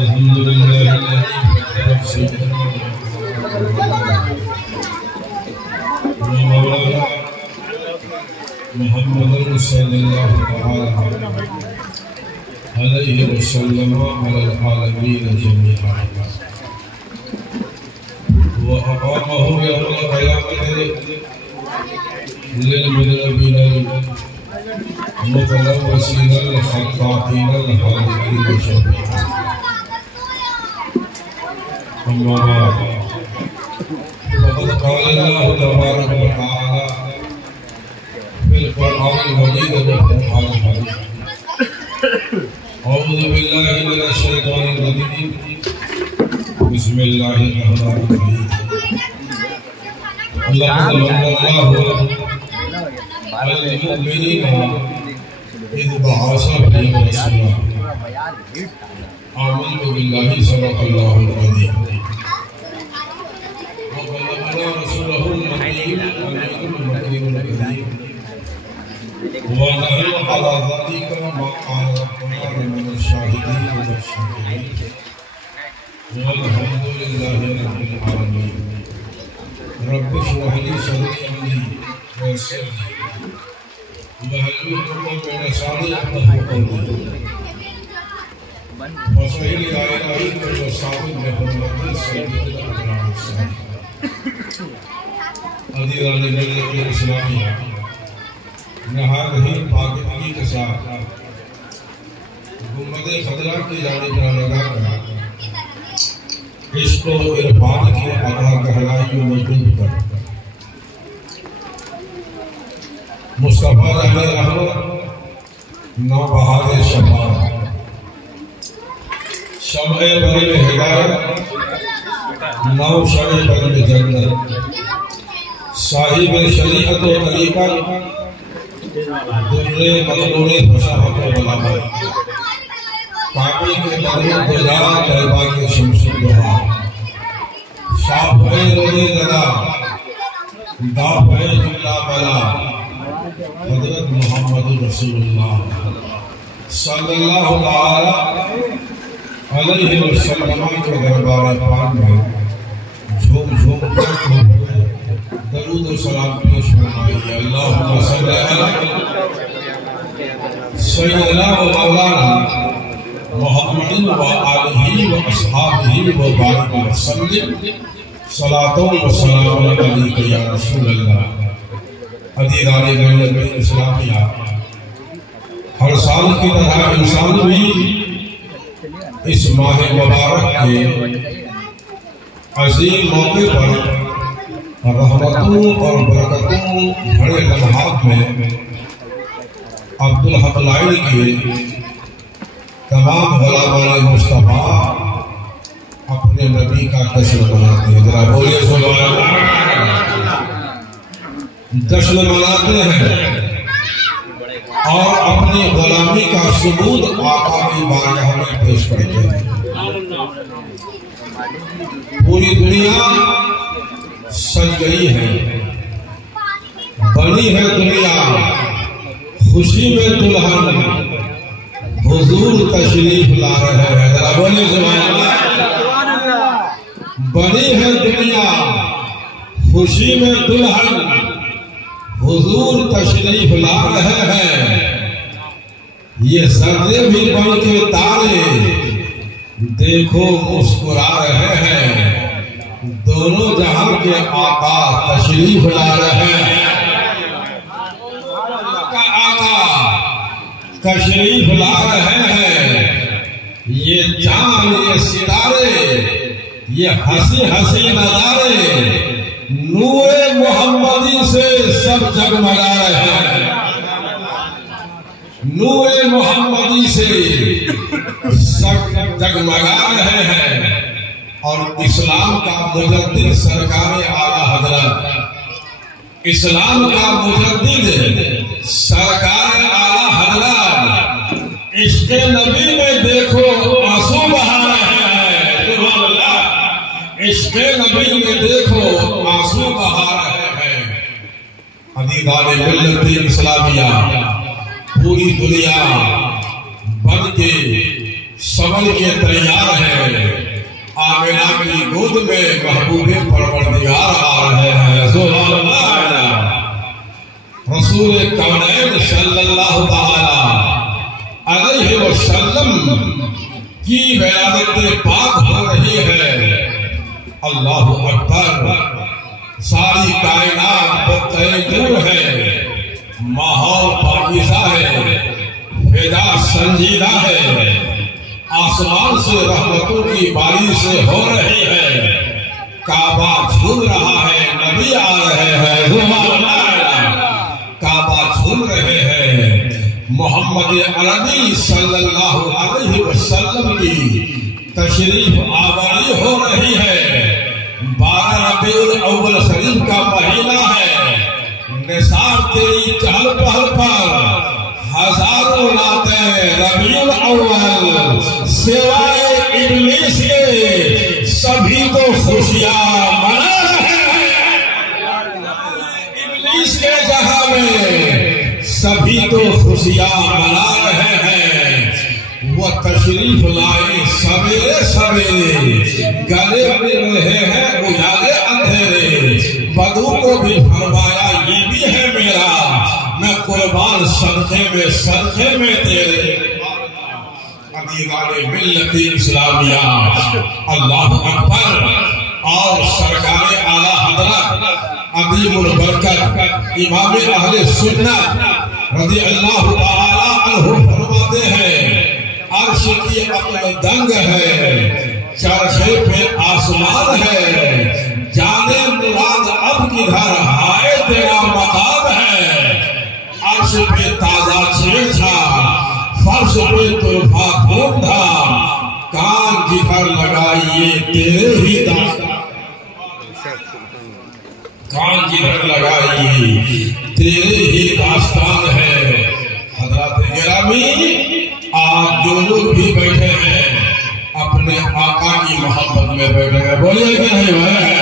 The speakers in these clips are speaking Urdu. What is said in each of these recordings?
الحمد لله الذي فضل سيدنا ومولانا محمد صلى الله عليه وسلم على العالمين جميعا وأقامه يوم القيامة للمذنبين المتلوثين الخطائين الهالكين جميعا. أما بعد فقد قال الله تبارك وتعالى في القرآن المجيد والقرآن الحكيم: أعوذ بالله من الشيطان الرجيم بسم الله الرحمن الرحيم. لقد من الله على المؤمنين إذ بعث فيهم رسولا آمنت بالله صدق الله العظيم وبلغنا رسوله النبي الأمين المكرم الكريم ونحن على ذلك ما قال ربنا من الشاهدين والشاكرين والحمد لله رب العالمين. رب اشرح لي صدري ويسر لي واحلل عقدة من لساني يفقهوا قولي وصحح لي آياتي وصابر بحرمة سيدنا الأكرم السلام. عزیزان ملت اسلامیہ، نہایت ہی پاکیزگی کے ساتھ گنبد خضرا کی جانب لگا کر عشق و عرفان کی ادا گہرائیوں میں ڈوب کر مصطفیٰ رحمت رحمت نوبہار شفاعت شمع برِ ہدایت نو شمع برِ جنت صاحب شریعت و طریقت در مقرون فصاحت و بلاغت کعبے کے قدم گزار طیبہ کے شمس الضحیٰ شافع روز زدہ دافع جملہ بلا حضرت محمد رسول اللہ صلی اللہ علیہ وسلم کے دربار پاک میں جھوم جھوم کر درود و سلام پیش فرمائیے. اللہم صلی علی سیدنا و مولانا محمد و آلہ و اصحابہ و بارک وسلم صلاۃ و سلام علیک یا رسول اللہ. عزیزان ملت اسلامیہ، ہر سال کی طرح انسان بھی اس ماہ مبارک کے عظیم موقع پر رحمتوں اور برکتوں بھرے لمحات میں عبدالحق لائن کے تمام غلامان مصطفیٰ اپنے نبی کا جشن مناتے ہیں. ذرا بولے سبحان اللہ. جشن مناتے ہیں اور اپنی غلامی کا ثبوت آقا کی بارگاہ میں پیش کرتے ہیں. پوری دنیا سج گئی ہے، بنی ہے دنیا خوشی میں دلہن، حضور تشریف لا رہے ہیں. ذرا بولے سبحان اللہ. بنی ہے دنیا خوشی میں دلہن، حضور تشریف لا رہے ہیں. یہ ذرے بھی بن کے تارے دیکھو مسکرا رہے ہیں. دونوں جہاں کے آقا تشریف لا رہے ہیں. آقا تشریف لا رہے ہیں. یہ چاند، یہ ستارے، یہ ہنسی ہنسی نظارے نور محمدی سے سب جگمگا رہے ہیں. نور محمدی سے سب جگمگا رہے ہیں. اور اسلام کا مجدد سرکار اعلیٰ حضرت، اسلام کا مجدد سرکار اعلیٰ حضرت عشق نبی میں دیکھو آنسو بہا رہے ہیں. سبحان اللہ. عشق نبی میں دیکھو آنسو بہا رہے ہیں. عزیزان ملت اسلامیہ، پوری دنیا بن کے سبل کے تیار ہے، آمنہ کی گود میں محبوب پروردگار آ رہے ہیں۔ سبحان اللہ۔ رسول کونین صلی اللہ تعالی علیہ وسلم کی ولادت پاک ہو رہی ہے۔ اللہ اکبر۔ ساری کائنات بطور ہے، ماحول پاکیزہ ہے، فضا سنجیدہ ہے، آسمان سے رحمتوں کی بارش ہو رہی ہے، کعبہ جھوم رہا ہے، نبی آ رہے ہیں، سبحان اللہ، کعبہ جھوم رہے ہیں، محمد عربی صلی اللہ علیہ وسلم کی تشریف آوری ہو رہی ہے۔ 12 ربیع الاول شریف کا مہینہ ہے، نثار تیری چہل پہل پر ہزاروں نعتیں ربیع الاول، سوائے ابلیس کے سبھی تو خوشیاں منا رہے ہیں۔ ابلیس کے جہاں میں سبھی تو خوشیاں منا رہے ہیں۔ وہ تشریف لائے سویرے سویرے، گلے مل رہے ہیں اجالے اندھیرے، بدو کو بھی فرمایا یہ بھی ہے میرا، میں قربان صدقے میں تیرے۔ امیر ملت اسلامیہ، اللہ اکبر۔ اور سرکار اعلیٰ حضرت عظیم البرکت امام اہل سنت رضی اللہ تعالی عنہ فرماتے ہیں، عرش کی عقل دنگ ہے، چرخے پہ آسمان ہے، جانے مراد اب کدھر ہائے تیرا مقام ہے۔ عرش پہ تازہ چھیڑ تھا، فرش پہ طرفہ دھوم تھا، کان جدھر لگائیے تیرے ہی داستان، کان جدھر لگائیے تیرے ہی داستان ہے۔ حضرات گرامی، آج جو لوگ بھی بیٹھے ہیں اپنے آقا کی محبت میں بیٹھے ہیں، بولیے کہ نہیں بھائی؟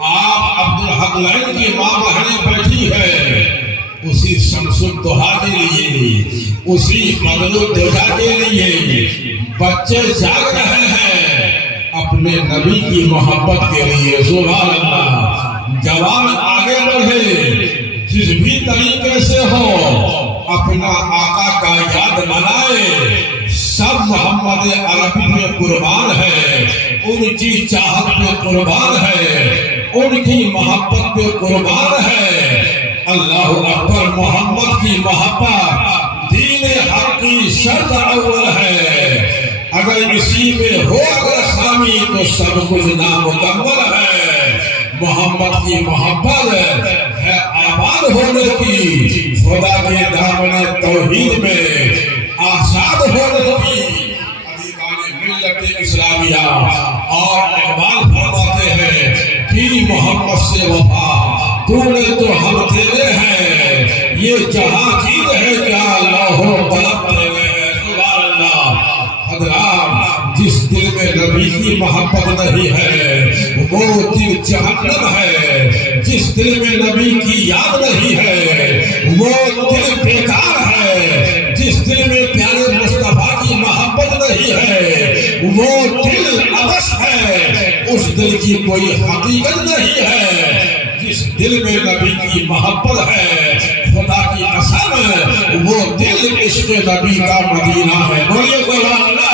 آپ عبدالحق لائن کی ماں بہنیں بیٹھی ہے، اسی شمس الضحیٰ کے لیے، اسی بدر الدجا کے لیے بچے جاگ رہے ہیں اپنے نبی کی محبت کے لیے۔ سبحان اللہ۔ جوان آگے بڑھے، جس بھی طریقے سے ہو اپنا آقا کا یاد منائے، سب محمد عربی میں قربان ہے، ان کی چاہت پہ قربان ہے، ان کی محبت پہ قربان ہے۔ اللہ اکبر۔ محمد کی محبت دین حق کی شرط اول ہے، اگر اسی میں ہو اگر خامی تو سب کچھ نامکمل ہے۔ محمد کی محبت ہے آباد ہونے کی، خدا کے دامن توحید میں آزاد ہونے کی۔ عزیزان ملت اسلامیہ، اور اقبال فرماتے ہیں کہ محمد سے وفا تو نے تو ہم تیرے ہیں، یہ جہاں چیز ہے کیا لوہو قلم تیرے ہیں۔ سبحان اللہ۔ حضرات، جس دل میں نبی کی محبت نہیں ہے وہ دل جہنم ہے، جس دل میں نبی کی یاد نہیں ہے وہ دل بیکار ہے، جس دل میں پیارے مصطفیٰ کی محبت نہیں ہے وہ دل عبث ہے، اس دل کی کوئی حقیقت نہیں ہے۔ جس دل میں نبی کی محبت ہے، خدا کی قسم وہ دل عشق نبی کا مدینہ ہے۔ بولیے سبحان اللہ۔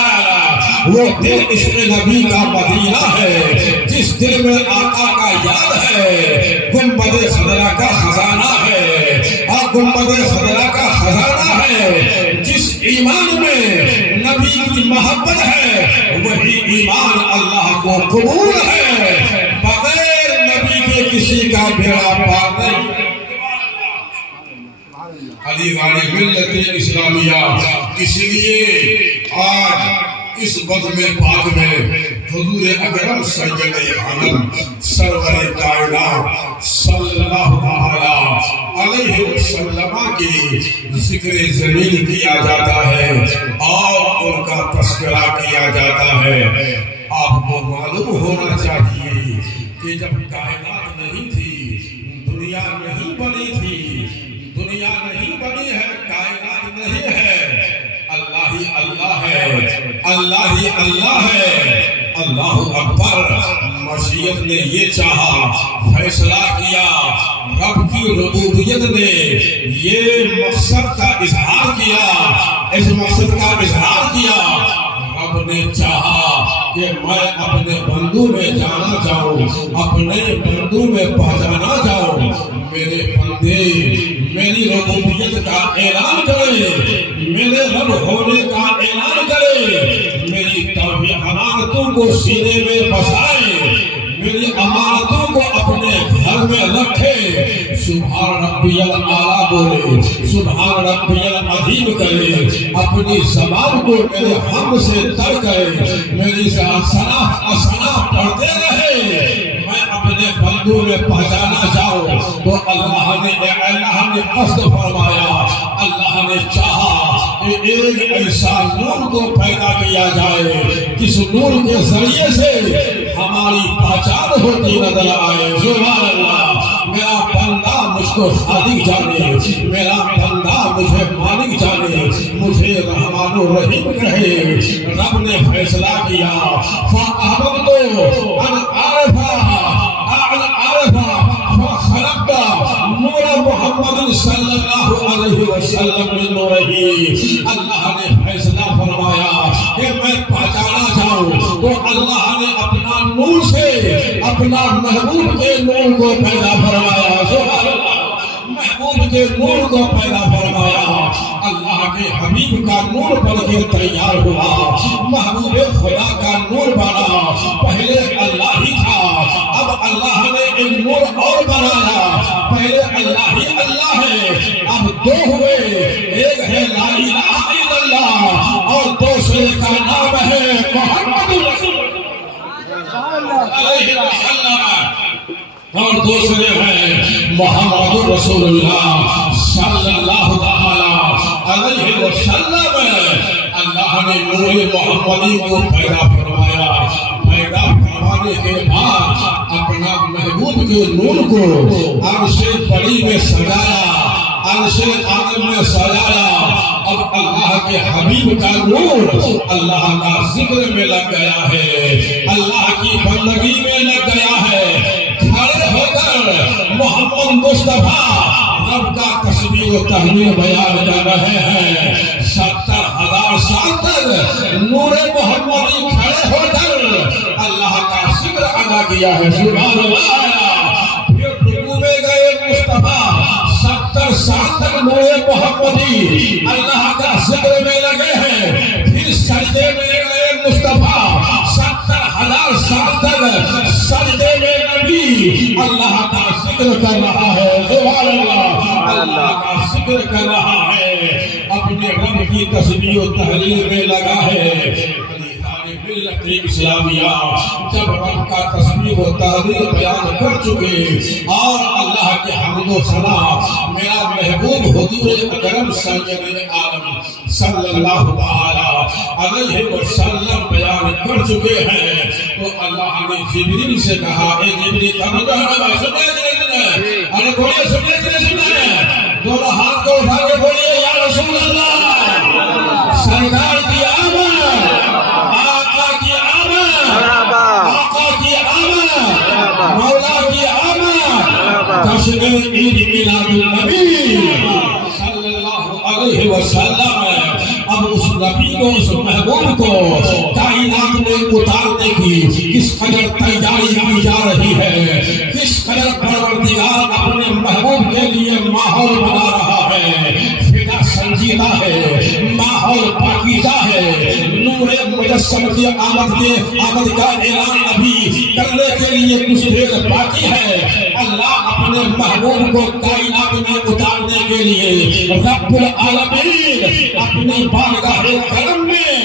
وہ دل عشق نبی کا مدینہ ہے، جس دل میں آقا کا یاد ہے، گنبد خضرا کا خزانہ ہے، اور گنبد خضرا کا خزانہ ہے۔ جس ایمان میں نبی کی محبت ہے وہی ایمان اللہ کو قبول ہے، بغیر نبی کے کسی کا بیڑا پار نہیں۔ عزیزان ملت اسلامیہ، اس لیے آج اس بزم پاک میں حضور اکرم سید عالم سرور کائنات صلی اللہ علیہ وسلم کی ذکر جمیل کیا جاتا ہے اور ان کا تذکرہ کیا جاتا ہے۔ آپ کو معلوم ہونا چاہیے کہ جب کائنات نہیں تھی، دنیا نہیں بنی تھی، دنیا نہیں بنی ہے، کائنات نہیں ہے، اللہ ہی اللہ ہے، اللہ ہی اللہ ہے، اللہ اکبر۔ مشیت نے یہ چاہا، فیصلہ کیا، رب کی ربوبیت نے یہ مقصد کا اظہار کیا، اس مقصد کا اظہار کیا۔ رب نے چاہا کہ میں اپنے بندوں میں جانا چاہوں، اپنے بندوں میں پہچانا چاہوں۔ میرے بندے میری ربوبیت کا اعلان کرے، میرے رب ہونے کا اعلان کرے، میری توحید امانتوں کو سینے میں بسائے، میری امانتوں کو اپنے گھر میں رکھے۔ سبحان ربی الاعلیٰ بولے، سبحان ربی العظیم کرے، اپنی زبان کو میرے حمد سے تر کرے، میری ثنا پڑھتے رہے۔ میں اپنے بندوں میں پہچانا چاہوں تو اللہ نے قصد فرمایا، اللہ نے چاہا کہ ایک ایسا نور کو پیدا کیا جائے جس نور کے ذریعے سے ہماری پہچان ہوتی نظر آئے۔ سبحان اللہ۔ میرا بندہ مجھ کو خالق جانے، میرا بندہ مجھے مالک جانے، مجھے رحمان الرحیم کہے۔ رب نے فیصلہ کیا، فَأَحْبَبْتُ أَنْ أَعْرِفَ فَخَلَقْتَ نور محمد صلی اللہ علیہ وسلم من نورہ۔ اللہ نے فیصلہ فرمایا کہ میں پہچانا چاہوں تو اللہ نے اپنا نور سے اپنا محبوب کے نور کو پیدا فرمایا۔ سبحان اللہ۔ محبوب کے نور کو پیدا فرمایا، اللہ کے حبیب کا نور بن کے تیار ہوا، محبوب خدا کا نور بنا۔ پہلے اللہ ہی تھا، اب اللہ نے ایک نور اور بنایا۔ پہلے اللہ ہی اللہ ہے، اب دو ہوئے، ایک ہے لا الہ الا اللہ اور دوسرے کا نام ہے محمد رسول علیہ وسلم، اور دوسرے ہیں محمد رسول اللہ صلی اللہ علیہ وسلم۔ اللہ نے نور محمدی کو پیدا فرمایا، پیدا فرمانے کے بعد اپنا محبوب کے نور کو عرش بڑی میں سجایا، عرش عظیم میں سجایا۔ اب اللہ کے حبیب کا نور اللہ کا ذکر میں لگ گیا ہے، اللہ کی بندگی میں لگ گیا ہے۔ کھڑے ہو کر محمد مصطفیٰ رب کا تسبیح و تحلیل بیان کر رہے ہیں۔ 70,000 سال تک نور محمدی کھڑے ہو کر اللہ کا ذکر ادا کیا ہے۔ سبحان اللہ۔ پھر رکوع میں گئے مصطفیٰ، 70 سال تک نور محمدی اللہ کا ذکر میں لگے ہیں۔ پھر سجدے میں گئے مصطفیٰ، 70,000 سال تک سجدے میں نبی اللہ کا ذکر کر رہا ہے۔ سبحان اللہ۔ اللہ کا ذکر کر رہا ہے، اپنے رب کی تسبیح و تحلیل میں لگا ہے۔ ملت اسلامیہ جب رب کا تسبیح و تحلیل بیان کر چکے اور اللہ کے حمد و ثنا میرا محبوب حضور اکرم سید عالم صلی اللہ علیہ وسلم بیان کر چکے ہیں، تو اللہ نے جبریل سے کہا، اے جبریل توجہ ہے، سننا ہے کہ نہیں سننا ہے؟ ارے بولیے، سننا ہے کہ نہیں سننا ہے؟ دونوں ہاتھ کو اٹھا کے بولیے، یا رسول اللہ، سرکار کی آمد، آقا کی آمد، آقا کی آمد، مولا کی آمد، جشن عید میلاد النبی صلی اللہ علیہ وسلم۔ اب اس نبی کو، اس محبوب کو کائنات میں اتارنے کی کس قدر تیاری کی جا رہی ہے، کس قدر پروردگار اپنے محبوب کے لیے ماحول بنا رہا ہے۔ فضا سنجیدہ ہے، ماحول پاکیزہ ہے۔ نور مجسم کی آمد کا اعلان ابھی کرنے کے لیے کچھ دیر باقی ہے۔ اللہ اپنے محبوب کو کائنات میں اتارنے کے لیے رب العالمین اپنی بارگاہ کرم میں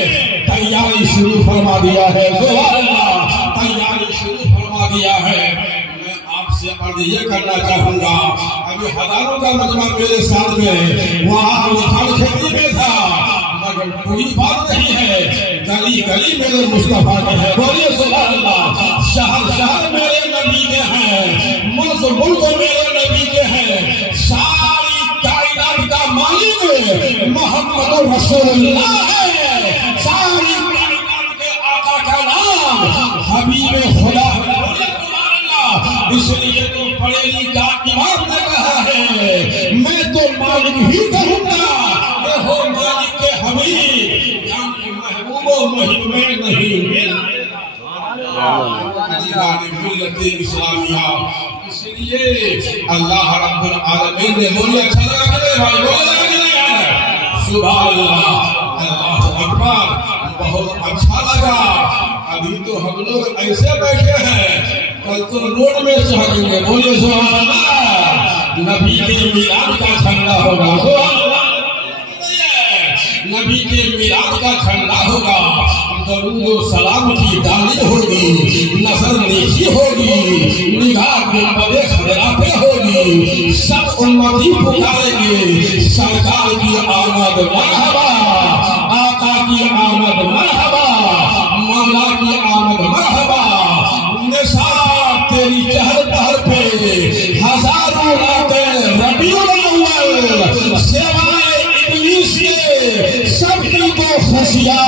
تیاری شروع فرما دیا ہے۔ سبحان اللہ، تیاری شروع فرما دیا ہے۔ میں آپ سے عرض یہ کرنا چاہوں گا، ابھی ہزاروں کا مجمع میرے ساتھ میں وہاں مکھان کھیتی میں تھا، مگر کوئی بات نہیں ہے، گلی گلی میرے مصطفیٰ کے ہیں۔ بولیے سبحان اللہ۔ شہر شہر میرے نبی کے ہیں، ملک ملک میرے نبی کے ہیں۔ ساری کائنات کا مالک محمد رسول اللہ ہے۔ اس لیے تو پڑھے لکھا امام نے کہا ہے میں تو مالک ہی کہوں گا کہ ہو مالک کے حبیب، یعنی محبوب و محب میں نہیں۔ ملت اسلامیہ، اس لیے اللہ رب العالمین نے بولے اچھا لگا کہ بھائی بولے سبحان اللہ، اللہ اکبر، بہت اچھا لگا۔ ابھی تو ہم لوگ ایسے بیٹھے ہیں، کل تو روڈ میں چڑھیں گے، بولے سبحان اللہ، نبی کے میلاد کا جھنڈا ہوگا، سبحان اللہ، نبی کے میلاد کا جھنڈا ہوگا، درود و سلام کی دانی ہوگی، نظر نیکی ہوگی، نگاہ گنبد خضرا پہ ہوگی، سب امتی پکاریں گے سرکار کی آمد مرحبا، آقا کی آمد مرحبا، مولا کی آمد مرحبا، نثار تیری چہر پہر پہ ہزاروں راتیں ربیع الاول، سوائے ابلیس کے سب کی تو خوشیاں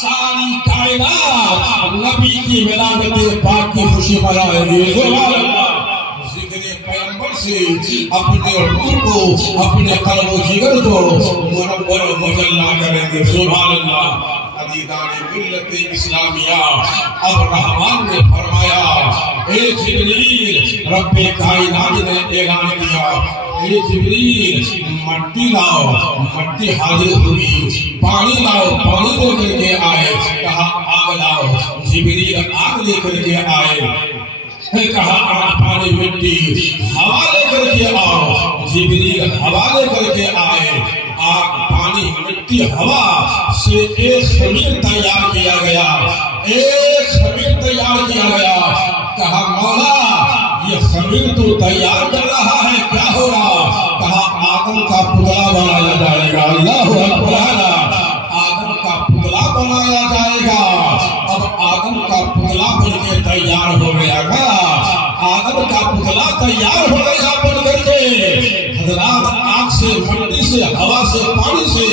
ساری کائنات نبی کی ولادت پاک کی خوشی منائے گی، سبحان اللہ۔ ذکر پیغمبر سے اپنے روح کو، اپنے قلب و جگر کو منور و مجلہ کریں گے، سبحان اللہ۔ عزیزان ملت اسلامیہ، اب رحمان نے فرمایا اے جبریل، رب کائنات نے اعلان کیا اے جبریل مٹی لاؤ، مٹی حاضر ہوئی، پانی لاؤ، پانی لے کر کے آئے، کہا آگ لاؤ، جبریل آگ لے کر کے آئے، کہا آگ پانی مٹی، ہوا لے کر کے آؤ، جبریل ہوا لے کر کے آئے، آگ پانی مٹی ہوا سے ایک خمیر تیار کیا گیا، ایک خمیر تیار کیا گیا، کہا مولا یہ خمیر تو تیار کر رہا ہے، کیا ہوگا؟ کہا آدم کا پتلا بنایا جائے گا، اللہ اکبر، آدم کا پتلا بنایا جائے گا۔ اب آدم کا پتلا بن کے تیار ہو گیا گا، آدم کا پتلا تیار ہو گیا بن کر کے، حضرات آگ سے، مٹی سے، ہوا سے، پانی سے،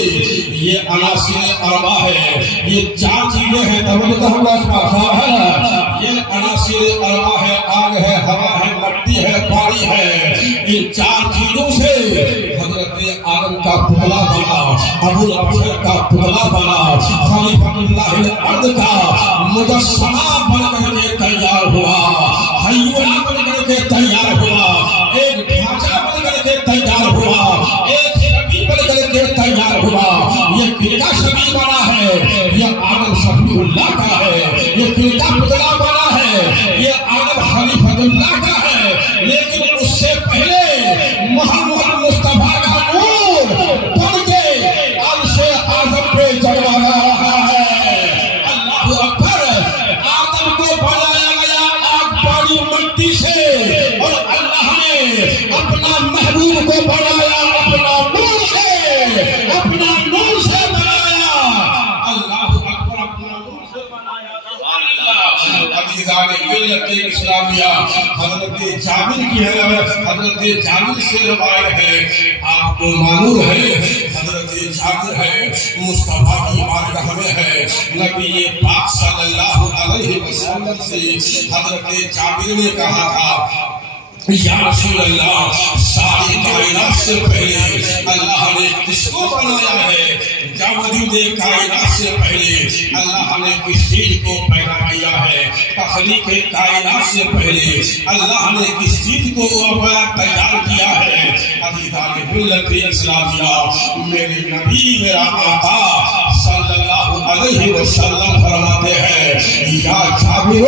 یہ عناصر اربع ہے، یہ چار چیزیں ہیں، توجہ ہے، یہ عناصر اربع ہے، آگ ہے، ہوا ہے، مٹی ہے، پانی ہے، ان چار چیزوں سے حضرت آدم کا پتلا بنا، ابو البشر کا پتلا بنا، خلیفۃ اللہ الارض کا مجسمہ بن کر کے تیار ہوا، حیوان بن کر کے تیار ہوا، ایک ڈھانچہ بن کر کے تیار ہوا، ایک شبیہ بن کر کے تیار ہوا۔ یہ کن کا شبیہ بنا ہے؟ یہ آدم شفیع اللہ کا ہے۔ یہ کن کا پتلا بنا ہے؟ یہ آدم خلیفۃ اللہ کا ہے۔ لیکن اس سے پہلے محمد مصطفیٰ کا نور بن کے عرش اعظم پہ چڑھایا رہا ہے، اللہ اکبر۔ آدم کو بنایا گیا آگ پانی مٹی سے، اور اللہ نے اپنا محبوب کو بنایا اپنا نور سے، اپنا نور سے بنایا، اللہ اکبر، اپنا نور سے بنایا، سبحان اللہ۔ عزیزان ملت اسلامیہ، حضرت جابر کی ہے، حضرت جابر سے روایت ہے، آپ کو معلوم ہے حضرت جابر ہے مصطفیٰ کی بارگاہ میں ہے، نبی پاک صلی اللہ علیہ وسلم سے حضرت جابر نے کہا تھا یا رسول اللہ، ساری کائنات سے پہلے اللہ نے کس کو بنایا ہے؟ جب وجود کائنات سے پہلے اللہ نے کس چیز کو پیدا کیا ہے؟ تخلیق کائنات سے پہلے اللہ نے کس چیز کو تیار کیا ہے؟ عزیزان ملت اسلامیہ، میرے نبی میرا آقا صلی اللہ علیہ وسلم فرماتے ہیں یا جابر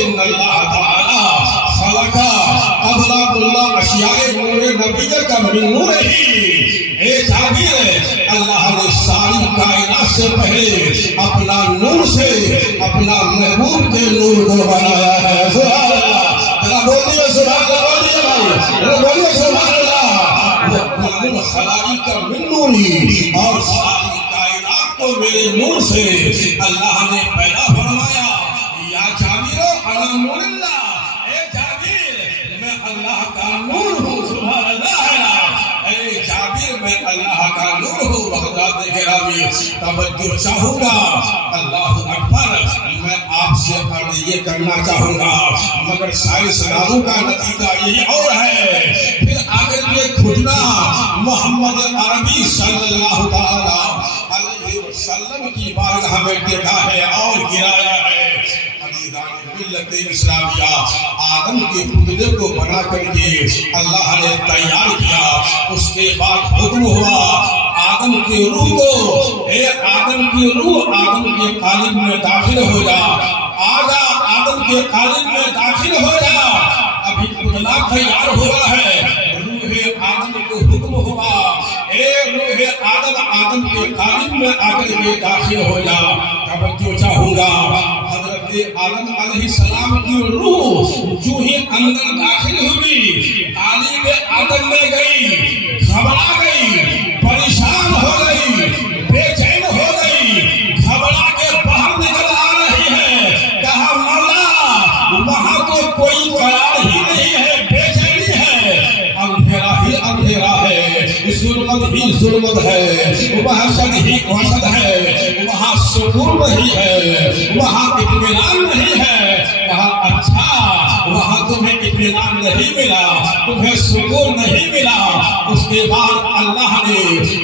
ان اللہ تعالی خلقا قبل اللہ اشیاء نور نبی کا من نور ہی۔ اے جابر، اللہ نے ساری کائنات سے پہلے اپنا نور سے اپنا محبوب کے نور کو بنایا ہے، سبحان اللہ۔ ذرا بولیے سبحان اللہ، بولیے بھائی، ذرا بولیے سبحان اللہ۔ وہ خلائق من نوری، اور ساری کائنات کو میرے نور سے اللہ نے پیدا فرمایا۔ یا جابر انا نور اللہ، اے جابر میں اللہ کا نور ہوں، سبحان اللہ۔ اے جابر میں اللہ کا نور ہوں، بغداد گرامی توجہ چاہوں گا. اللہ اکبر. میں آپ سے عرض یہ کرنا چاہوں گا مگر سائنسدانوں کا نتیجہ یہی اور ہے. پھر آگے یہ کھجنا محمد عربی صلی اللہ علیہ وسلم کی بارگاہ میں دیکھا ہے اور گرایا ہے. ملت اسلامیہ آدم کے پتلے کو بنا کر کے اللہ نے تیار کیا. اس کے بعد حکم ہوا آدم کی روح کو، اے آدم کی روح آدم کے قالب میں داخل ہو جا. آجا آدم کے قالب میں داخل ہو جا. ابھی پتلا تیار ہوا ہے. روح آدم کو حکم ہوا اے روح آدم آدم کے قالب میں آ کر کے داخل ہو جا. توجہ چاہوں گا حضرت آدم علیہ السلام کی روح جو ہی اندر داخل ہوئی قالب آدم میں گئی، گھبرا گئی، پریشان ہو گئی، بے چین ہو گئی، گھبرا کے باہر نکل آ رہی ہے. کہا مولا وہاں تو کوئی قرار ہی نہیں ہے، بے چینی ہے، اندھیرا ہی اندھیرا ہے، ظلمت ہی ظلمت ہے، وحشت ہی وحشت ہے، وہاں سکون نہیں ہے، وہاں اطمینان نہیں ہے. کہا اچھا وہاں تمہیں اطمینان نہیں ملا، تمہیں سکون نہیں ملا. اس کے بعد اللہ نے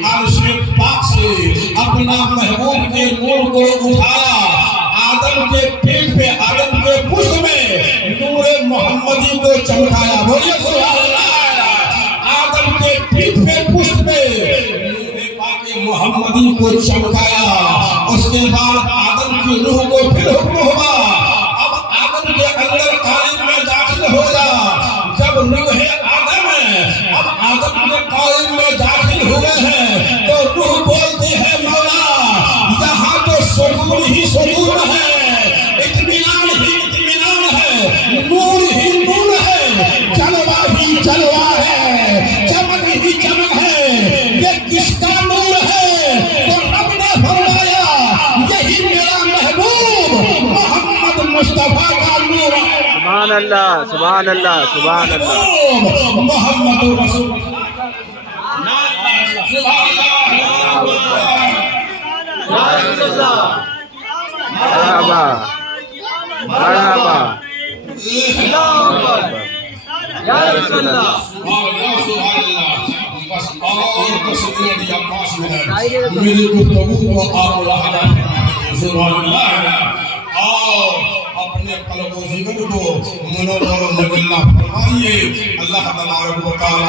عرش پاک سے اپنا محبوب کے نور کو اٹھایا. آدم کے پیٹ پہ آدم کے پشت میں نور محمدی کو چمکایا. بولیے سبحان اللہ. آدم کے پیٹ پہ پشت میں نور پاک محمدی کو چمکایا. اس کے بعد آدم کی روح کو پھر حکم ہوا اب آدم کے اندر قالب میں داخل ہو جا. جب روح آدم اب آدم کے قالب میں داخل ہوئے ہیں تو روح بولتی ہے مولا یہاں تو سکون ہی سکون ہے، اطمینان ہی اطمینان ہے، نور ہی نور ہے، جلوہ ہی جلوہ ہے، چمک ہی چمک ہے. یہ کس کا نور ہے؟ تو رب نے فرمایا یہی میرا محبوب محمد مصطفیٰ کا نور ہے. سبحان اللہ سبحان اللہ سبحان اللہ. محمد رسول مرحبا مرحبا یا رسول اللہ. بس اور 10 منٹ یا 5 منٹ میری گفتگو کو آپ ملاحظہ فرمائیں. سبحان اللہ. اور اپنے قلب و ذکر کو منور و مجلہ فرمائیے. اللہ تبارک و تعالی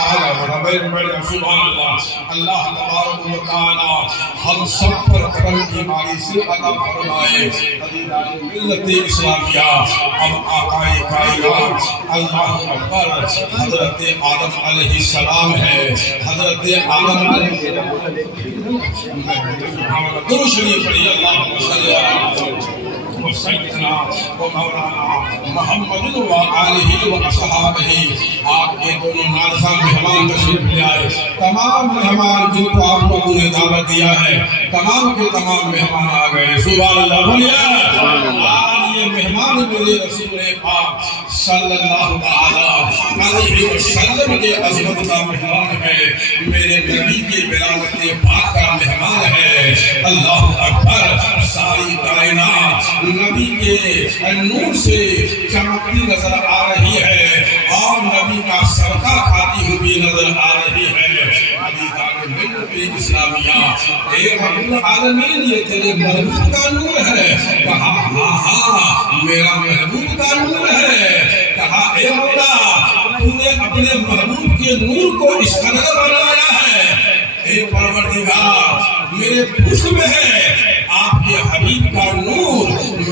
سبحان اللہ. اللہ تبارک و تعالی ہم سب پر کرم کی باری سے عطا فرمائے. ملت اسلامیہ اب آقائے کائنات اللہ اکبر حضرت آدم علیہ السلام ہے. حضرت آدم علیہ درود شریف پڑھیے. اللہم صلی علی سیدنا و مولانا محمد و آلہ و اصحابہ. آپ کے دونوں نازہ مہمان تشریف لے آئے. تمام مہمان جن کو آپ لوگوں نے دعوت دیا ہے تمام کے تمام مہمان آ گئے. سبحان اللہ. بولیے آج یہ مہمان میرے رسول پاک صلی اللہ علیہ وسلم کے عظمت کا مہمان ہے، میرے نبی کے ولادت پاک کا مہمان ہے. اللہ اکبر. ساری کائنات نبی کے نور سے چمکتی نظر آ رہی ہے اور نبی کا صدقہ کھاتی ہوئی نظر آ رہی ہے. اسلامیہ اے رب العالمین یہ تیرے محبوب کا نور ہے. کہا ہاں ہاں میرا محبوب کا نور ہے. کہا اے مولا تو نے اپنے محبوب کے نور کو اس قدر بنایا ہے. اے پروردگار میرے پشت میں ہے آپ کے حبیب کا نور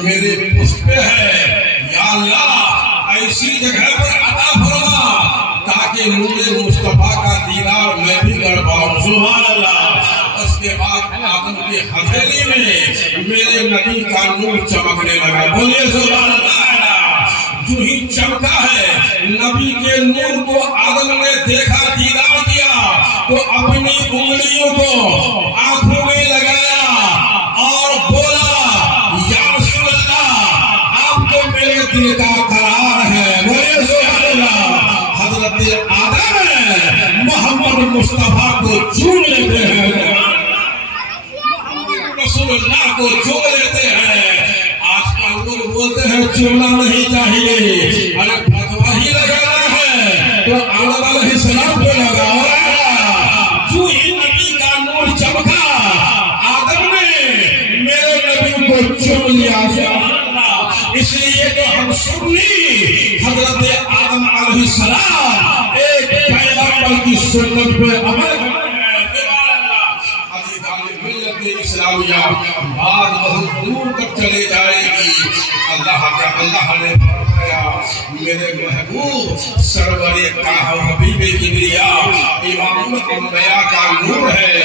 میرے پشت پہ ہے. یا اللہ ایسی جگہ پر عطا فرما تاکہ نور مصطفیٰ کا دیدار میں بھی کر پاؤں. سبحان اللہ. اس کے بعد آدم کی ہتھیلی میں میرے نبی کا نور چمکنے لگا. بولیے سبحان اللہ. جو ہی چمکا ہے نبی کے نور کو آدم نے دیکھا دیدار کیا تو اپنی انگلیوں کو آنکھوں میں لگایا اور بولا یا رسول اللہ آپ تو میرے دل کا قرار ہے. بولیے سبحان اللہ. حضرت آدم محمد مصطفیٰ کو چوم لیتے ہیں. رسول اللہ کو چوم لیتے ہیں. آج کل لوگ بولتے ہیں چومنا نہیں چاہیے. ارے فتوا ہی لگانا ہے تو آدم علیہ السلام کو لگاؤ. جو ہی نبی کا نور چمکا آدم نے میرے نبی کو چوم لیا. اس لیے تو ہم سنی حضرت آدم علیہ السلام ایک پیغمبر کی سنت پہ عمل کرتے ہیں. اسلامیہ بات بہت دور تک چلے جائے گی. اللہ نے فرمایا میرے محبوب سرور حبیب کبریا امام الانبیاء کا نور ہے.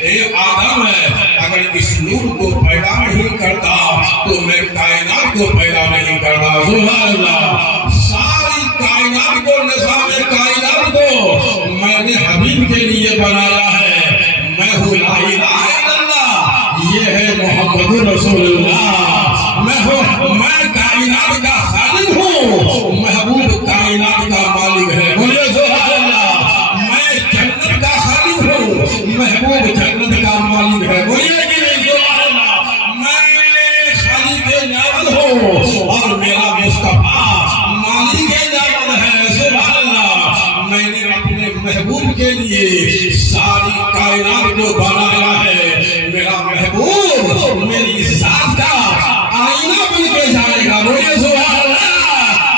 اے آدم ہے اگر اس نور کو پیدا نہیں کرتا تو میں کائنات کو پیدا نہیں کرتا. سبحان اللہ. ساری کائنات کو نظام کائنات کو میں نے حبیب کے لیے بنایا ہے. میں ہوں لا الہ الا اللہ. یہ ہے محمد رسول اللہ. میں کائنات کا خالق ہوں. محبوب کائنات کا مالک ہے. بولیے سبحان اللہ. میں جنت کا خالق ہوں. محبوب جنت کا مالک ہے. بولیے سبحان اللہ. میں خالق نعمت ہوں اور میرا مصطفیٰ مالک نعمت ہے. سبحان اللہ. میں نے اپنے محبوب کے لیے ساری کائنات کو بنایا ہے. میرا محبوب میری ذات کا آئینہ بن کے جائے گا. بولیے سبحان اللہ.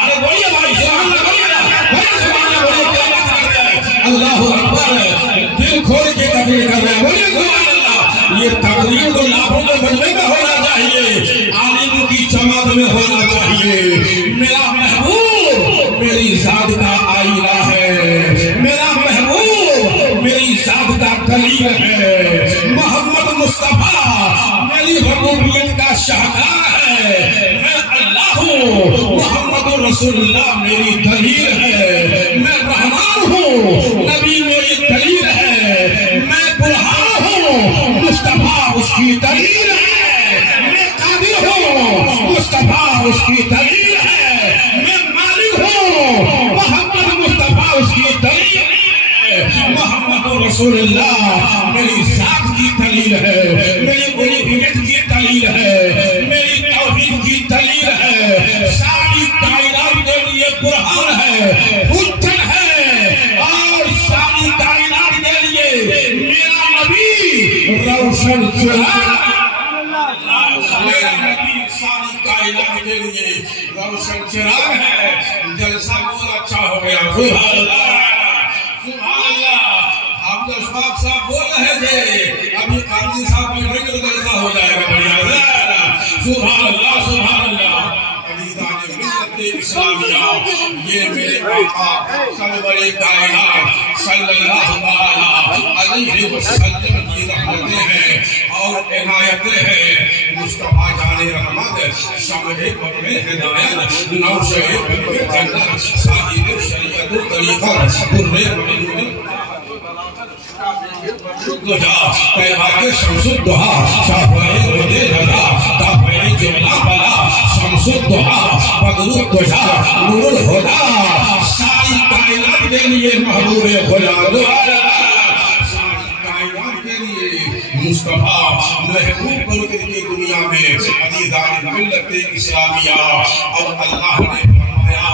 ارے بولیے بھائی سبحان اللہ. بولیے سبحان اللہ. بولیے اللہ اکبر. دل کھول کے تقریر کر رہے ہیں. بولیے سبحان اللہ. یہ تقریر تو لاکھوں کے بجنے میں ہونا چاہیے. عالم کی جماعت میں ہونا چاہیے. میرا محبوب میری ذات کا آئینہ ہے. میرا محبوب میری ذات کا کلیم ہے. محمد مصطفیٰ میری ربوبیت کا شاہکار ہے. میں اللہ ہوں. محمد رسول اللہ میری دلیل ہے. میں رحمان ہوں. نبی میری دلیل ہے. میں برہان ہوں. مصطفیٰ اس کی دلیل ہے. میں قادر ہوں. مصطفیٰ اس کی دلیل ہے. میں مالک ہوں. محمد مصطفیٰ اس کی دلیل ہے. محمد رسول اللہ میری ذات کی دلیل ہے. میری الوہیت کی دلیل ہے. میری توحید کی دلیل ہے. ساری کائنات کے لیے برہان ہے. حجت ہے. اور ساری کائنات کے لیے میرا نبی روشن چراغ. میرا نبی ساری کائنات کے لیے روشن چراغ ہے. جلسہ بہت اچھا ہو گیا. سبحان اللہ. سبحان اللہ. عبد الشفاق صاحب بول رہے تھے ابھی قاضی صاحب میں رنگ جلسہ ہو جائے گا. بڑھیا. سبحان اللہ. سبحان اللہ. عزیزان ملت اسلامیہ یہ میرے آقا سرور کائنات صلی اللہ علیہ وسلم کی رحمتیں ہیں اور عنایتیں ہیں. مصطفیٰ جان رحمت سمجھے پر میں ہدایت نوشے پر میں جنت صاحب شریعت و طریقہ درے بڑی دجا پیما کے شمس الدہا شاہوائے رودے رضا تاپائے جملہ بلا شمس الدہا بدر الدجا نور الہدا. ساری کائنات کے لیے محبوب خدا. ساری کائنات کے لیے مصطفیٰ محبوب بن کر کے دنیا میں عزیزان ملت اسلامیہ. اور اللہ نے فرمایا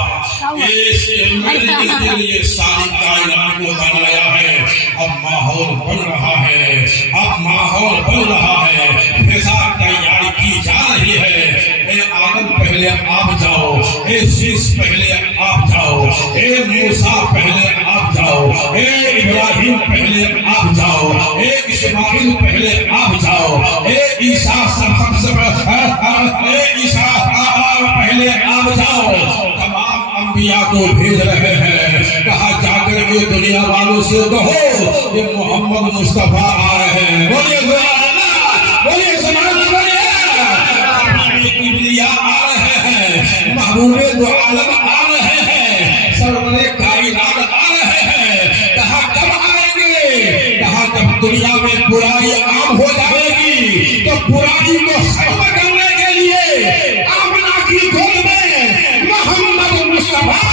اس ملت کے لیے ساری کائنات کو بنایا ہے. اب ماحول بن رہا ہے. اب ماحول بن رہا ہے. فضا تیار کی جا رہی ہے. اے آدم پہلے آپ جاؤ. اے شیش پہلے آپ جاؤ. اے موسیٰ پہلے آپ جاؤ. اے ابراہیم پہلے آپ جاؤ. اے اسماعیل پہلے آپ جاؤ. اے عیسیٰ پہلے آپ جاؤ. تمام انبیاء کو بھیج رہے ہیں. کہا جا کر کے دنیا والوں سے کہو کہ محمد مصطفیٰ آ رہے ہیں. بولیے سبحان اللہ. بولیے سبحان اللہ. کبریا آ رہے ہیں. محبوب دو عالم آ رہے ہیں. سرور کائنات آ رہے ہیں. کہا کب آئیں گے؟ کہا جب دنیا میں برائی عام ہو جائے گی تو برائی کو ختم کرنے کے لیے آمنہ کی گود میں محمد مصطفیٰ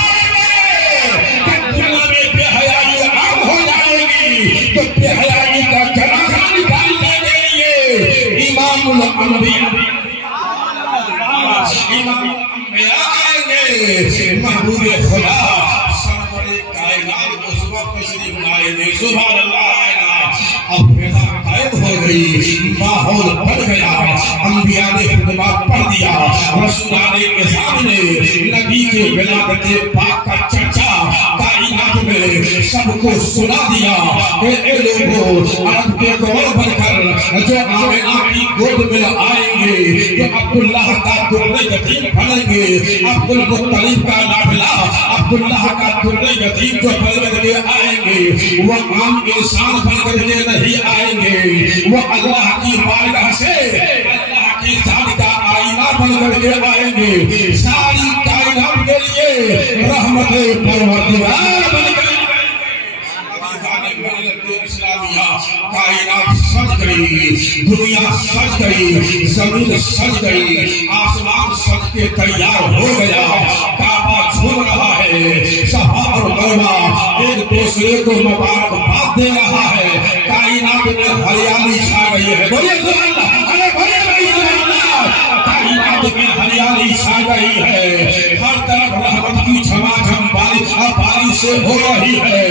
تو بے حیائی کا جنازہ نکالنے کے لیے امام امام الانبیاء آئیں گے، محبوب خدا سرور کائنات اس وقت تشریف لائیں گے. سبحان اللہ. اب فضا قائم ہو گئی، ماحول بن گیا، انبیاء نے خطبات پڑھ دیا، رسولان کے سامنے نبی کے ولادت پاک کا چرچا کائنات میں سب کو سنا دیا کہ اے لوگوں، عرب کے گور بن کر جو آمنہ کی گود میں آئیں گے، جو عبداللہ کا درِ یتیم پھلیں گے، عبد المطلب کا لاڈلا عبداللہ کا درِ یتیم جو پھل کے آئیں گے، وہ عام انسان بن کر کے نہیں آئیں گے، وہ اللہ کی بارگاہ سے اللہ کی ذات کا آئینہ بن کر کے آئیں گے، ساری کائنات کے لیے رحمت پروردگار بن کر اسلامیہ. کائنات سج گئی، دنیا سج گئی، زمین سج گئی، آسمان سج کے تیار ہو گیا، کعبہ جھوم رہا ہے، صفا اور مروہ ایک دوسرے کو مبارکباد دے رہا ہے، کائنات میں ہریالی چھا گئی ہے. بولیے سبحان اللہ. ارے بولیے بھائی سبحان اللہ. کائنات میں ہریالی چھا گئی ہے، ہر طرف رحمت کی جھما جھم بارش سے ہو رہی ہے،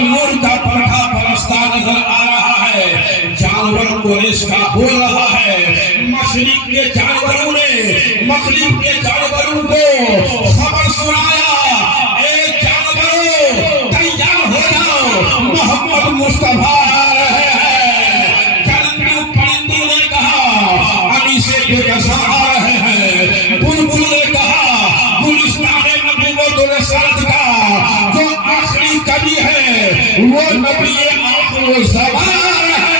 نور کا پرکھا برستا نظر آ رہا ہے، جانور کو رزق ہو رہا ہے. مشرق کے جانوروں نے مغرب کے جانوروں کو خبر سنایا، اے جانوروں تیار ہو جاؤ، محمد مصطفیٰ آ رہے ہیں. جنتوں پرندوں نے کہا ابھی سے بے جسا آ رہے ہیں، بلبل نے کہا گلستان نبوت و رسالت کا جو آخری کبھی ہے وہ نبی آخر الزمان ہے،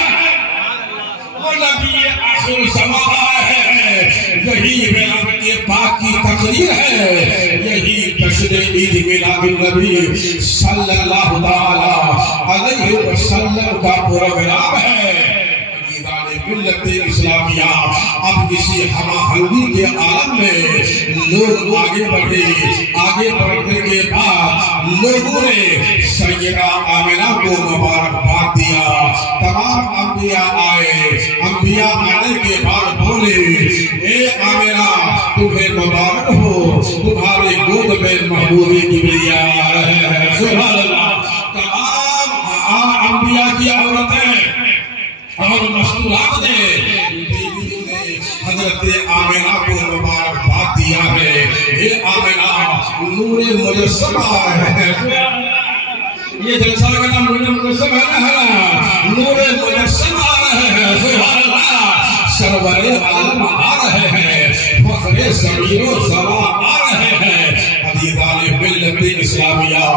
وہ نبی آخر الزمان ہے. یہی ولادت پاک کی تقریر ہے، یہی جشن عید میلاد النبی صلی اللہ علیہ وسلم کا پروگرام ہے. ملت اسلامیہ اب اسی ہم آہنگی کے عالم میں لوگ آگے بڑھے، آگے بڑھنے کے بعد لوگوں نے سیدہ آمنہ کو مبارکباد دیا. تمام انبیاء آئے، انبیاء آنے کے بعد بولے اے آمنہ تمہیں مبارک ہو، تمہارے گود میں محبوب کبریا آ رہے ہیں. سبحان اللہ. تمام انبیاء کی عورتیں اور مستورات نے حضرت آمنہ کو مبارکباد دیا ہے. یہ آمنہ نور مجسمہ ہے، یہ جلسہ کا نام نور مجسمہ ہے، نور مجسمہ آ رہے ہیں. سبحان اللہ. سرور عالم آ رہے ہیں، فخر زمین و زمان آ رہے ہیں. عزیزان ملت اسلامیہ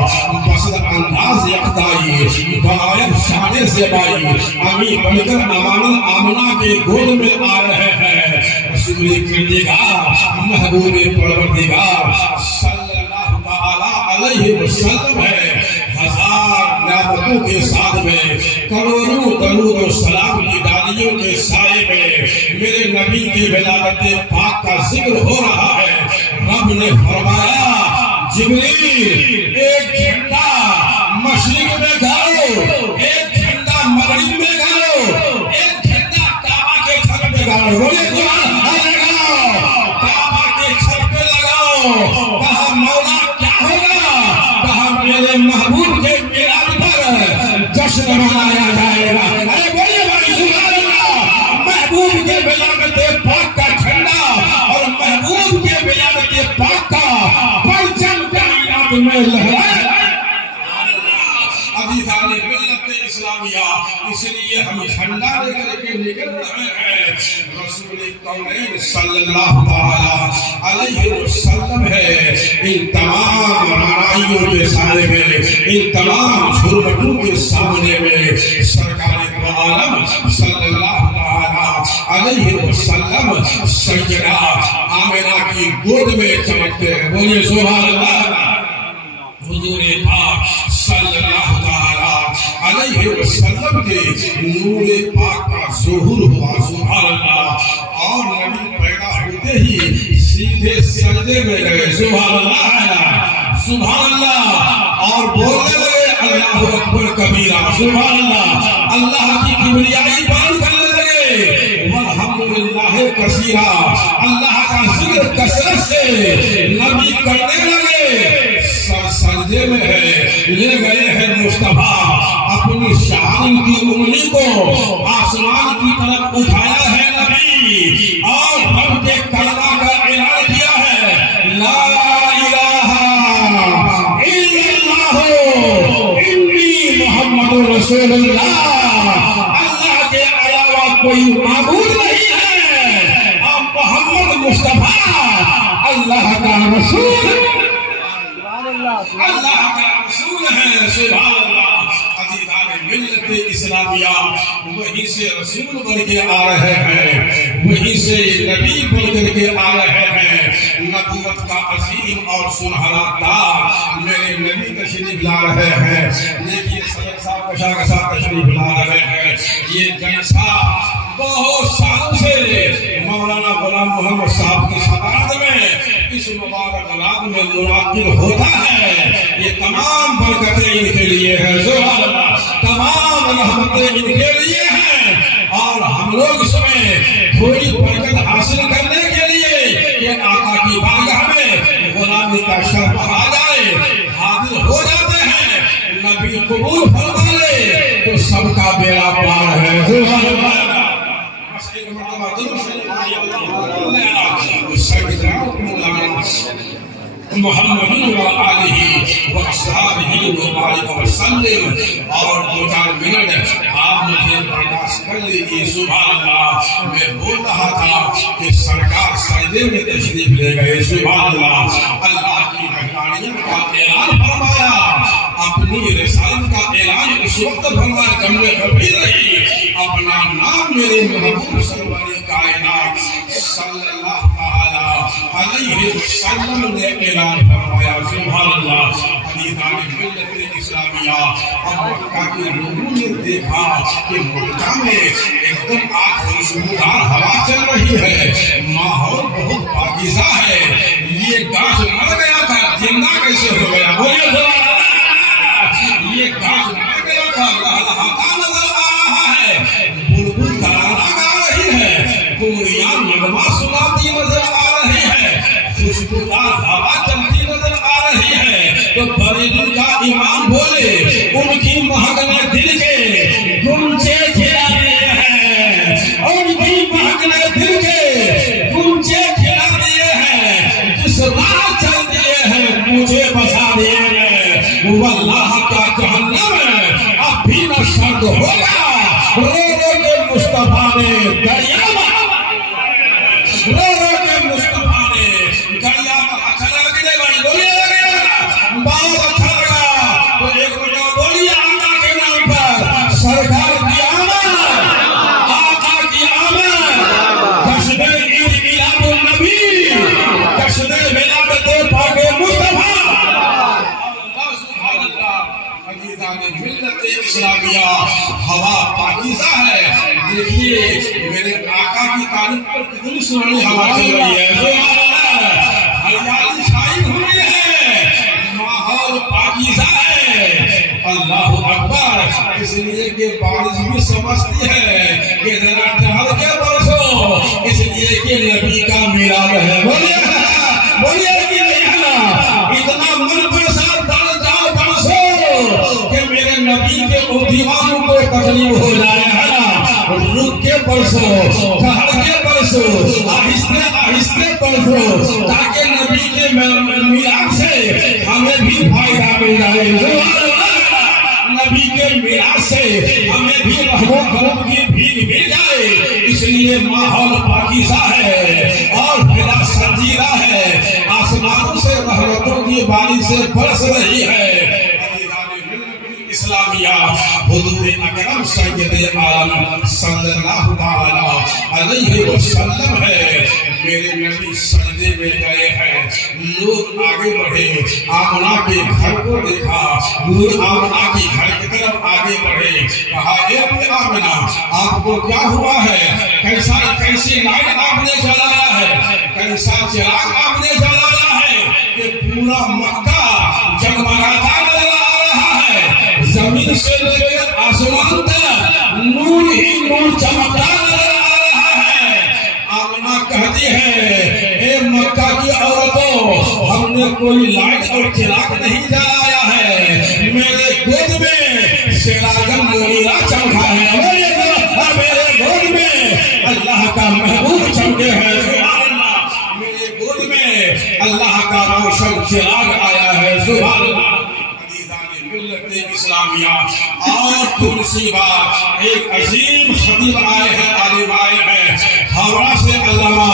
بسط انداز یکتائی باعث شان زیبائی امی بن کر امان آمنہ کے گود میں آ رہے ہیں. رسول کردگار محبوب پروردگار صلی اللہ علیہ وسلم ہے. ہزار نعمتوں کے ساتھ میں کروڑوں درود و سلام کی ڈالیوں کے سائے میں میرے نبی کی ولادت پاک کا ذکر ہو رہا ہے. رب نے فرمایا جبریل ایک جھنڈا مشرق میں گاڑو، ایک جھنڈا مغرب میں گاڑو، ایک جھنڈا کعبہ کے چھت پہ گاڑو. بولے سبحان اللہ. کعبہ کے چھت پہ لگاؤ. کہا مولا کیا ہوگا؟ کہا میرے محبوب کے میلاد پر جشن منایا جائے گا. ارے بولے بھائی سبحان اللہ. محبوب کے ولادت پاک کا جھنڈا اور محبوب کے ولادت پاک کا پرچم کائنات میں لہرائے. عزیزان ملت اسلامیہ اس لیے ہم جھنڈا لے کر کے نکل رہے ہیں. رسول کونین صلی اللہ علیہ وسلم ہے. ان تمام رعنائیوں کے سائے میں، ان تمام حرمتوں کے سامنے میں سرکار دو عالم صلی اللہ علیہ وسلم سیدہ آمنہ کی گود میں چمکتے ہیں. بولے سبحان اللہ. حضور پاک صلی اللہ علیہ وسلم کے نور پاک کا ظہور ہوا. سبحان اللہ. اور نبی پیدا ہوتے ہی سیدھے سجدے میں گئے. سبحان اللہ. سبحان اللہ. اور بولنے لگے اللہ اکبر کبیرہ. سبحان اللہ. اللہ کی کبریائی بیان کرنے لگے. والحمد رسول اللہ، اللہ کے علاوہ کوئی معبود نہیں ہے، اور محمد مصطفیٰ اللہ کا رسول، اللہ کا رسول ہے، سبحان اللہ۔ عزیزان ملت اسلامیہ، وہیں سے رسول بن کے آ رہے ہیں، وہیں سے نبی بن کر کے آ رہے ہیں، نبوت کا عظیم اور سنہرا تاج میرے نبی تشریف لا رہے ہیں۔ دیکھیے سید صاحب کشا کشا تشریف لا رہے ہیں، یہ جلسہ بہت سالوں سے مولانا غلام محمد صاحب کی صدارت میں اس مبارک رات میں منعقد ہوتا ہے۔ یہ تمام برکتیں ان کے لیے ہیں، سبحان اللہ، تمام رحمتیں ان کے لیے ہیں، اور ہم لوگ اس میں تھوڑی برکت حاصل کرنے کے لیے کہ آقا کی بارگاہ میں غلامی کا شرف آ جائے حاضر ہو جاتے ہیں، نبی قبول فرما لے تو سب کا بیڑا پار ہے، سبحان اللہ۔ محمد وآلہ وصحبہ وبارک وسلم، اور دو چار منٹ آپ مجھے برداشت کر لیجیے، سبحان اللہ۔ میں بول رہا تھا کہ سرکار سجدے میں تشریف لے گئے، سبحان اللہ، اللہ کی وحدانیت کا اعلان فرمایا، اپنی رسالت کا اعلان اس وقت فرمایا جب میں کبھی رہی، اپنا نام میرے محبوب سرور کائنات صلی اللہ علیہ وسلم نے اعلان فرمایا، سبحان اللہ۔ عزیزان ملت اسلامیہ، اب مکہ کے لوگوں نے دیکھا کہ مکہ میں ایک دم آج خوشبودار ہوا چل رہی ہے، ماحول بہت پاکیزہ ہے، یہ گاچھ مر گیا تھا زندہ کیسے ہو گیا؟ بولیے سبحان اللہ۔ یہ گاچھ مر گیا تھا لہلہاتا نظر آ رہا ہے، بلبل ترانہ گا رہی ہے، کوریاں نغمہ سناتی نظر آ رہی ہے، خوشبودار ہوا چلتی نظر آ رہی ہے، تو بریلی کا امام بولے ان کی مہک نے دل کے گنچے کھلا دیے ہیں، ان کی مہک نے دل کے گنچے کھلا دیے ہیں، جس راہ چل دیے ہیں مجھے بسا دیے ہیں، واللہ کا جہنم اب بھی نہ سرد ہوگا، رو رو کے مصطفیٰ نے دریا رو رو کے مصطفیٰ نے دریا میں اچھا لگا کہ نہیں بھائی؟ بولیے بہت اچھا لگا، تو ایک بڑا بولیے آقا کے نام پر سرکار کی آمد، آقا کی آمد، جشن عید میلاد النبی، جشن ولادت پاک مصطفیٰ، سبحان اللہ۔ عزیزان ملت اسلامیہ، ہوا پاکیزہ ہے، دیکھیے میرے آقا کی تعریف پر کتنی سنہری ہوا چل رہی ہے، سبحان اللہ، ہریالی چھائی ہوئی ہے، ماحول پاکیزہ ہے، اللہ اکبر۔ اس لیے کہ بارش بھی سمجھتی ہے کہ ذرا ٹہل کے برسو، اس لیے کہ نبی کا میلاد ہے، بولیے کہ نہیں ہے نا؟ اتنا من برسا ڈال جاؤ برسو کہ میرے نبی کے دیوانوں کو تکلیف ہو جائے، ہے نا؟ رک کے برسو، ٹہل کے برسو، آہستہ آہستہ برسو، تاکہ نبی کے میلاد سے ہمیں بھی فائدہ مل جائے، نبی کے میلاد سے ہمیں بھی رحمت کی بھیک مل جائے، اس لیے ماحول پاکیزہ ہے اور فضا سنجیدہ ہے، آسمانوں سے رحمتوں کی بارش سے برس رہی ہے۔ اسلامیہ، حضور اکرم سید عالم صلی اللہ علیہ وسلم ہے، میرے نبی سجدے میں گئے ہیں، لوگ آگے بڑھے، آمنہ کے گھر کو دیکھا، لوگ آمنہ کی گھر کی طرف آگے بڑھے، کہا اے آمنہ آپ کو کیا ہوا ہے؟ کیسی لائٹ آپ نے جلایا ہے، کیسا چراغ آپ نے جلایا ہے کہ پورا مکہ جگمگاتا نظر آ رہا ہے، زمین سے لے کر آسمان تک نور ہی نور چمکتا نظر آ رہا ہے۔ آمنہ کہتی ہے اے مکہ کی عورتوں، ہم نے کوئی لائٹ اور چراغ نہیں جلایا ہے، میرے گود میں سراجم منیرہ چمکا ہے، میرے گود میں اللہ کا محبوب چمکے ہیں، سبحان اللہ، میرے گود میں اللہ کا روشن چراغ آیا ہے، سبحان اللہ۔ عزیزان ملت اسلامیہ، اور تھوڑی سی بات، ایک عظیم خطیب آئے ہیں، عالم آئے ہیں ہاوڑہ سے، علامہ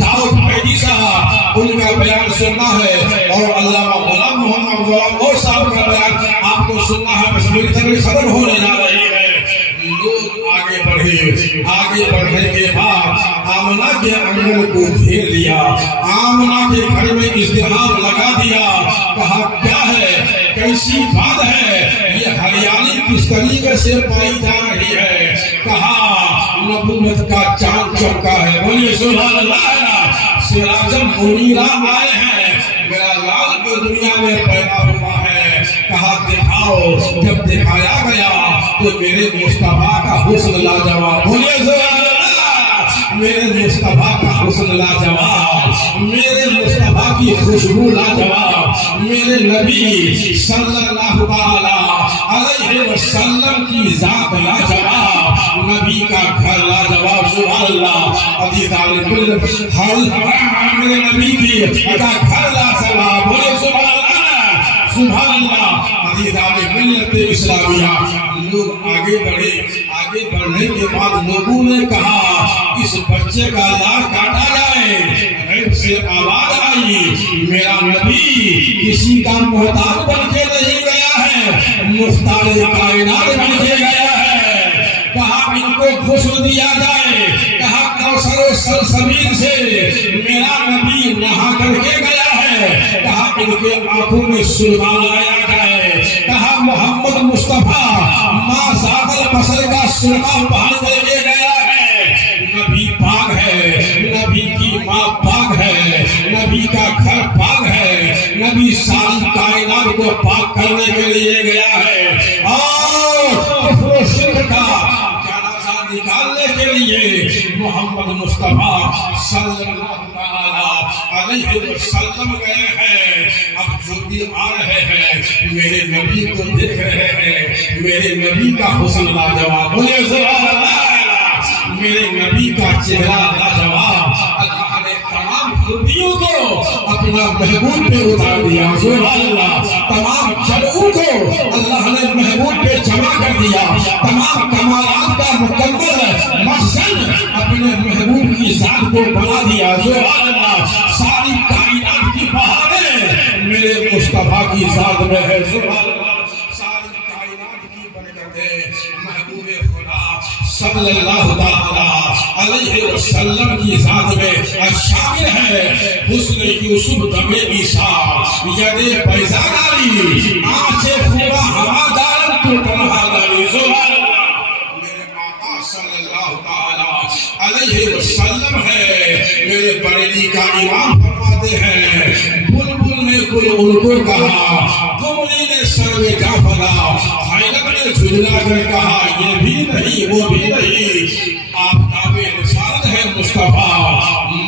داؤد بھیدی صاحب، ان کا بیان سننا ہے، اور علامہ غلام محمد غلام صاحب کا بیان آپ کو سننا ہے۔ بس میری طرف ختم ہونے جا رہی ہے۔ لوگ آگے بڑھے، آگے بڑھنے کے بعد آمنہ کے آنگن کو گھیر لیا، آمنہ کے گھر میں ازدحام لگا دیا، کہا کیا ہے، کیسی بات ہے، یہ ہریالی کس طریقے سے پائی جا رہی ہے؟ کہا نبوت کا چاند چمکا ہے، بولیے سبحان اللہ، سراجم منیرہ آئے ہیں، میرا لال کو دنیا میں پیدا ہوا ہے۔ کہا دکھاؤ، جب دکھایا گیا تو میرے مصطفیٰ کا حسن لاجواب، بولیے سبحان اللہ، میرے مصطفیٰ کا حسن لاجواب، میرے مصطفیٰ کی خوشبو لاجواب، میرے نبی صلی اللہ علیہ وسلم کی ذات لاجواب، نبی کا گھر لاجواب، سبحان اللہ، عزیزان کل میرے نبی کی گھر لاجواب، بولے سبحان اللہ، سبحان اللہ، عزیزان ملت اسلامیہ۔ لوگ آگے بڑھے، آگے بڑھنے کے بعد لوگوں نے کہا اس بچے کا لاڑ کاٹا جائے، غیب سے آواز آئی، میرا نبی کسی کا محتاج بن کے نہیں گیا ہے، مختار کائنات بن کے گیا ہے۔ کہا ان کو غسل دیا جائے، کہا کوثر و سلسبیل سے میرا نبی نہا کر کے گیا ہے، کہا ان کے آنکھوں میں سرما لایا جائے، کہا محمد مصطفیٰ ماں زاد البصر کا سرما پہن کر کے گیا ہے۔ نبی پاک ہے، نبی کی ماں پاک ہے، نبی کا گھر پاک ہے، نبی ساری کائنات کو پاک کرنے کے لیے گیا ہے، اور کفر و شرک کا جنازہ نکالنے کے لیے محمد مصطفیٰ صلی اللہ علیہ وسلم گئے ہیں۔ اب جو بھی آ رہے ہیں میرے نبی کو دیکھ رہے ہیں، میرے نبی کا حسن لاجواب، بولے سبحان اللہ، میرے نبی کا چہرہ لاجواب، اللہ نے تمام خوبیوں کو اپنا محبوب پہ اتار دیا، سبحان اللہ، تمام جلووں کو اللہ نے محبوب پہ جمع کر دیا، تمام کمالات کا مکمل مخزن اپنے محبوب کی ذات کو بنا دیا، سبحان اللہ، ساری کائنات کی بہاریں میرے مصطفیٰ کی ذات میں ہے، سبحان اللہ، ساری کائنات کی برکتیں محبوب خدا صلی اللہ علیہ وسلم کی ذات میں شامل ہے۔ حسن یوسف دم عیسیٰ ید بیضا داری، آنچ خوبا ہوا دارن تو تنہا داری، سبحان اللہ، میرے آقا صلی اللہ علیہ وسلم ہے۔ میرے بریلی کا امام فرماتے ہیں، بلبل نے گل ان کو کہا، قمری نے سر میں جا پھلا، حیرت نے جھجلا کر کہا یہ بھی نہیں وہ بھی نہیں، آفتاب رسالت ہے مصطفیٰ،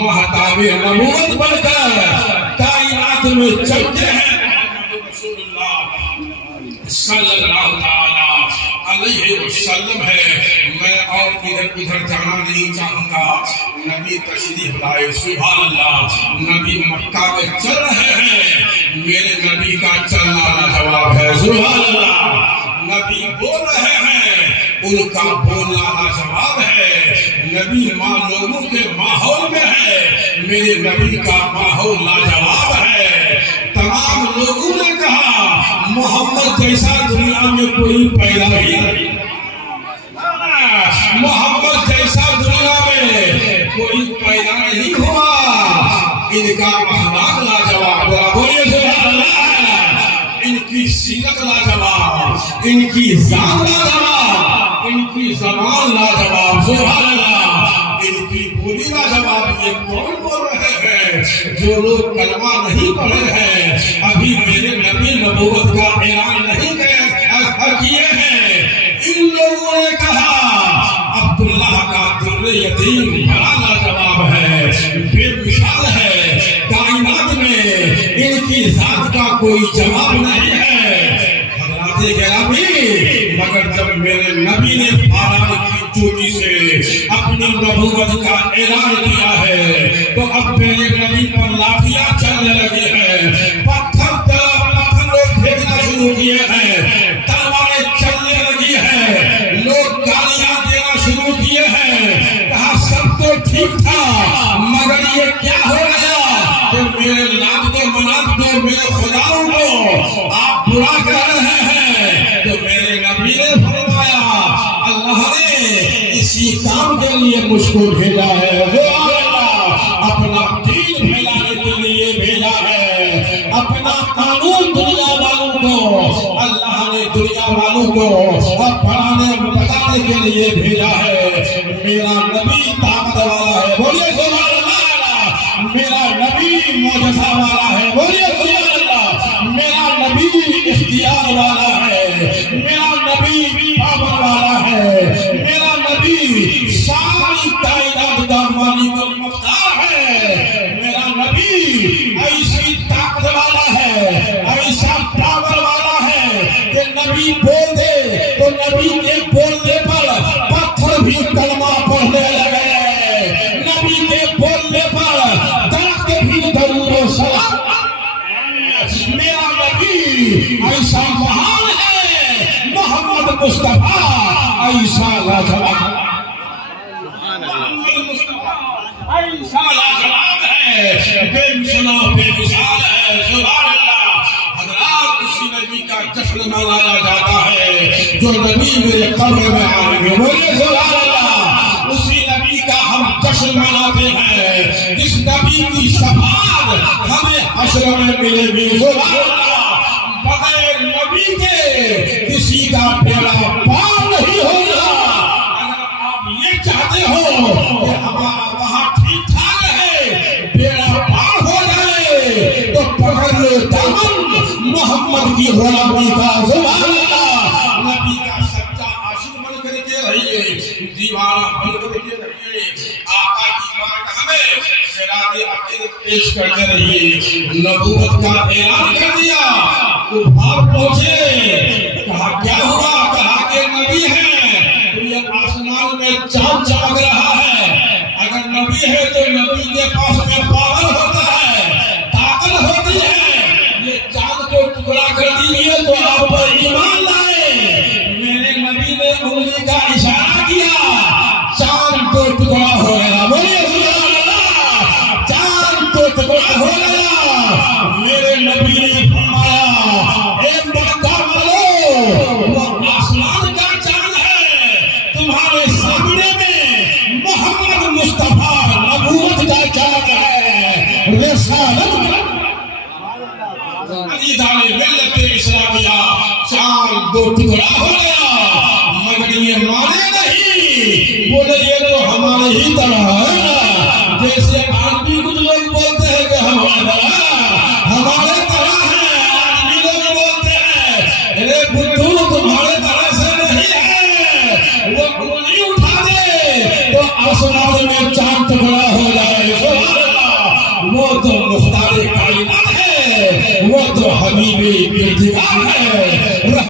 مہتاب نبوت بن کر کائنات میں چمکے ہیں محمد رسول اللہ صلی اللہ علیہ وسلم ہے۔ میں اور ادھر جانا نہیں چاہوں گا، نبی تشریف لائے، سبحان اللہ، نبی مکہ میں چل رہے ہیں، میرے نبی کا چلنا لاجواب ہے، سبحان اللہ، نبی بول رہے ہیں، ان کا بولنا لاجواب ہے، نبی ماں لوگوں کے ماحول میں ہے، میرے نبی کا ماحول لاجواب ہے۔ تمام لوگوں نے کہا محمد جیسا دنیا میں کوئی پیدا ہی نہیں، محمد جیسا دنیا میں کوئی پیدا نہیں ہوا، ان کا اخلاق لاجواب، بولیے سبحان اللہ، ان کی سیرت لاجواب، ان کی ذات لاجواب، ان کی زبان لاجواب، سبحان اللہ، ان کی بولی لاجواب۔ یہ کون بول رہے ہیں؟ جو لوگ کلمہ نہیں پڑھے ہیں، ابھی میرے نبی نبوت کا اعلان نہیں کیے ہیں، ان لوگوں نے کہا عبداللہ کا در یتیم بڑا لاجواب ہے، بے مثال ہے، کائنات میں ان کی ذات کا کوئی جواب نہیں ہے۔ حضرات گرامی، مگر جب میرے نبی نے فارغ کی چوٹی سے اپنی نبوت کا اعلان کیا ہے تو اب میرے نبی پر لاٹھیاں چلنے لگے ہیں، پتھر لوگ پھینکنا شروع کیے ہیں، تلواریں چلنے لگی ہیں، ٹھیک تھا، مگر یہ کیا ہو گیا کہ میرے لات کو منات کو میرے خداؤں کو آپ برا کر رہے ہیں؟ تو میرے نبی نے فرمایا اللہ نے اسی کام کے لیے مجھ کو بھیجا ہے، اپنا دین پھیلانے کے لیے بھیجا ہے، اپنا قانون دنیا والوں کو اللہ نے دنیا والوں کو پڑھانے بتانے کے لیے بھیجا ہے۔ میرا نبی طاقت والا ہے، بولیے سبحان اللہ۔ میرا نبی معجزہ والا ہے، بولیے سبحان اللہ۔ میرا نبی اختیار والا ہے، میرا نبی پاور والا ہے، میرا نبی ساری کائنات کا مالک و مختار ہے۔ میرا نبی ایسی طاقت والا ہے، ایسا پاور والا ہے کہ نبی بول دے تو نبی کے بولنے پر پتھر بھی کلمہ پڑھنے لگے، نبی کے بولنے پر درخت بھی درود و سلام۔ میرا نبی ایسا مہان ہے، محمد مصطفیٰ ایسا لاجواب، محمد مصطفیٰ ایسا لاجواب ہے، بے مثل و بے مثال ہے۔ سبحان اللہ۔ حضرات اسی نبی کا جشن منایا جاتا ہے جو نبی میرے قبر میں آئیں گے، بولے سبحان اللہ۔ اسی نبی کا ہم جشن مناتے ہیں جس نبی کی شفاعت ہمیں حشر میں ملے گی، سبحان اللہ۔ بغیر نبی کے کسی کا بیڑا پار نہیں ہوگا۔ اگر آپ یہ چاہتے ہو کہ ہمارا وہاں ٹھیک ٹھاک رہے، بیڑا پار ہو جائے، تو پکڑ لو دامن محمد کی غلامی کا، سبحان اللہ۔ نبی کا سچا عاشق بن کر کے رہیے، دیوانہ بن کر کے رہیے، آقا کی بارگاہ میں خراج عقیدت پیش کرتے رہیے۔ نبوت کا اعلان کر دیا، کفار پہنچے، کہا کیا ہوا؟ کہا کہ نبی ہے تو یہ آسمان میں چاند چمک رہا ہے، اگر نبی ہے تو نبی کے پاس میں پاور ہوتا ہے، طاقت ہوتی ہے، یہ چاند کو ٹکڑا کر دیجیے تو آپ پر ایمان لائے۔ میرے نبی نے انگلی کا اشارہ کیا، چاند کو ٹکڑا ہو گیا، بولیے سبحان اللہ۔ چاند کو ٹکڑا ہو گیا۔ میرے نبی نے فرمایا اے مکہ والو، وہ آسمان کا چاند ہے، تمہارے سامنے میں محمد مصطفیٰ نبوت کا چاند ہے، رسالت کا عقیدہ ملت اسلامیہ۔ چاند دو ٹکڑا ہو گیا، مگر یہ مانے نہیں، بولے یہ تو ہمارے ہی طرح ہے جیسے